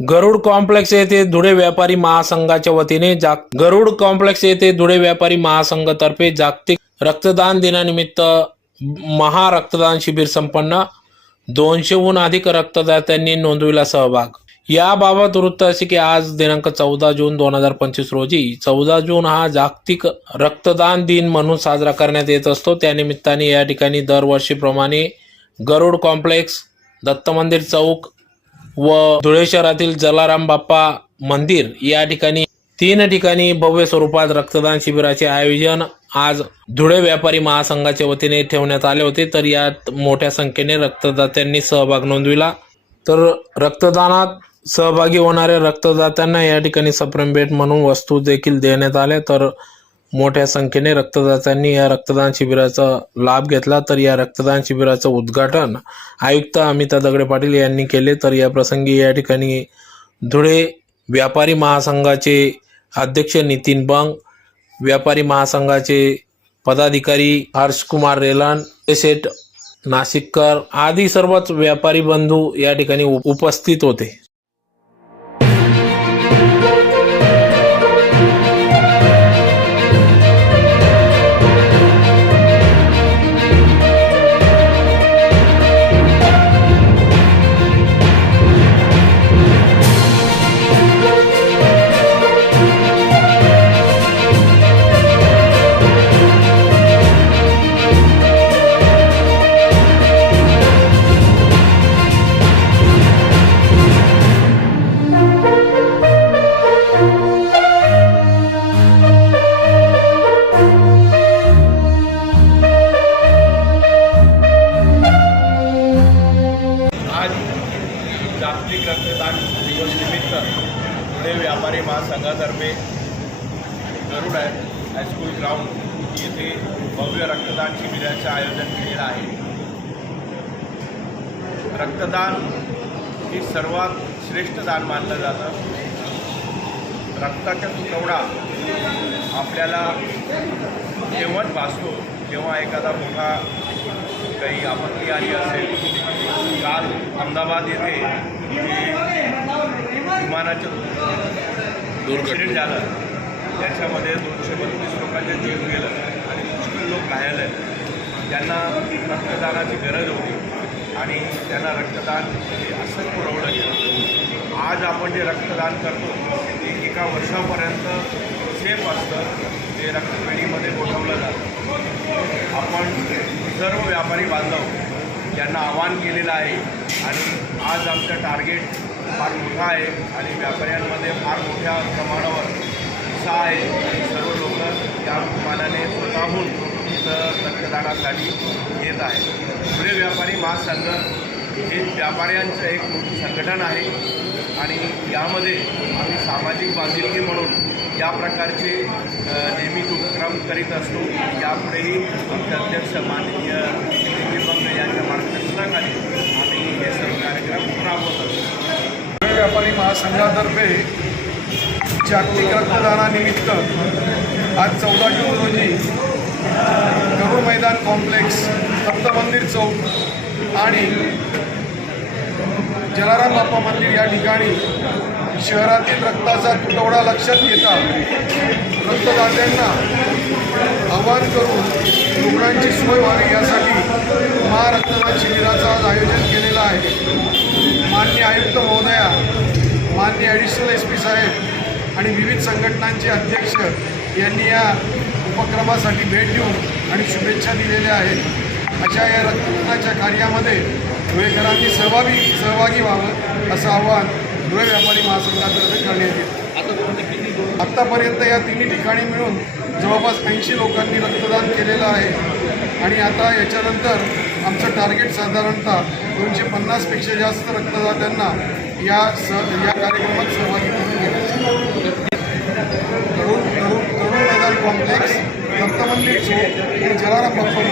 गरुड complex येथे धुळे व्यापारी महासंघाच्या वतीने जाग गरुड कॉम्प्लेक्स येथे धुळे व्यापारी महासंघातर्फे जागतिक रक्तदान दिनानिमित्त महा रक्तदान शिबिर संपन्न. दोनशेहून अधिक रक्तदात्यांनी नोंदविला सहभाग. याबाबत वृत्त असे की आज दिनांक चौदा जून दोन हजार पंचवीस रोजी चौदा जून हा जागतिक रक्तदान दिन म्हणून साजरा करण्यात येत असतो. त्यानिमित्ताने या ठिकाणी दरवर्षीप्रमाणे गरुड कॉम्प्लेक्स दत्त मंदिर चौक व धुळे शहरातील जलाराम बाप्पा मंदिर या ठिकाणी तीन ठिकाणी भव्य स्वरूपात रक्तदान शिबिराचे आयोजन आज धुळे व्यापारी महासंघाच्या वतीने ठेवण्यात आले होते. तर यात मोठ्या संख्येने रक्तदात्यांनी सहभाग नोंदविला. तर रक्तदानात सहभागी होणाऱ्या रक्तदात्यांना या ठिकाणी सप्रेम भेट म्हणून वस्तू देखील देण्यात आल्या. तर मोठ्या संख्येने रक्तदात्यांनी या रक्तदान शिबिराचा लाभ घेतला. तर या रक्तदान शिबिराचं उद्घाटन आयुक्त अमिता दगडे पाटील यांनी केले. तर या प्रसंगी या ठिकाणी धुळे व्यापारी महासंघाचे अध्यक्ष नितीन बंग व्यापारी महासंघाचे पदाधिकारी हर्षकुमार रेलान शेठ नाशिककर आदी सर्वच व्यापारी बंधू या ठिकाणी उपस्थित होते. महासंघातर्फे गरुड आहे हायस्कूल ग्राउंड येथे भव्य रक्तदान शिबिराचे आयोजन केलेलं आहे. रक्तदान हे सर्वात श्रेष्ठ दान मानलं जातं. रक्ताचा तुटवडा आपल्याला तेव्हाच भासतो जेव्हा एखादा मोठा काही आपत्ती आली असेल काल अहमदाबाद येथे विमानाच्या ॲक्सिडेंट झालं. त्याच्यामध्ये दोनशे बत्तीस लोकांचे जीव गेलं आणि पुष्कळ लोक घायल आहेत. त्यांना रक्तदानाची गरज होती आणि त्यांना रक्तदान हे असंच पुरवलं गेलं. आज आपण जे रक्तदान करतो ते एका वर्षापर्यंत सेफ असतं. ते रक्तपेढीमध्ये गोठवलं जातं. आपण सर्व व्यापारी बांधव यांना आवाहन केलेलं आहे आणि आज आमचं टार्गेट फार मोठा आहे आणि व्यापाऱ्यांमध्ये फार मोठ्या प्रमाणावर उत्साह आहे. आणि सर्व लोक या मानाने स्वतःहून इथं रक्तदानासाठी येत आहे पुणे व्यापारी महासंघ हे व्यापाऱ्यांचं एक मोठं संघटन आहे. आणि यामध्ये आम्ही सामाजिक बांधिलकी म्हणून या प्रकारचे नेहमी उपक्रम करीत असतो. यापुढेही आमचे अध्यक्ष माननीय नितीन बंग यांच्या मार्गदर्शनाखाली आम्ही हे सर्व कार्यक्रम राबवत असतो. व्यापारी महासंघातर्फे जागतिक रक्तदानानिमित्त आज चौदा जून रोजी गरुड मैदान कॉम्प्लेक्स दत्त मंदिर चौक आणि जलाराम बाप्पा मंदिर या ठिकाणी शहरातील रक्ताचा तुटवडा लक्षात घेता रक्तदात्यांना आवाहन करून रुग्णांची सोय व्हावी यासाठी महारक्तदान शिबिराचं आज आयोजन केलेलं आहे. ॲडिशनल एस पी साहेब आणि विविध संघटनांचे अध्यक्ष यांनी या उपक्रमासाठी भेट देऊन आणि शुभेच्छा दिलेल्या आहेत. अशा या रक्तदानाच्या कार्यामध्ये धुळेकरांनी सहभागी सहभागी व्हावं असं आवाहन धुळे व्यापारी महासंघातर्फे करण्यात येतं आत्तापर्यंत या तिन्ही ठिकाणी मिळून जवळपास ऐंशी लोकांनी रक्तदान केलेलं आहे. आणि आता याच्यानंतर आमचं टार्गेट साधारणतः दोनशे पन्नासपेक्षा जास्त रक्तदात्यांना या स या कार्यक्रमात सहभागी करून घेण्याचं तरुण तरुण तरुण मैदान कॉम्प्लेक्स रक्तमंदिर चौक आणि जलाराम बाप्पा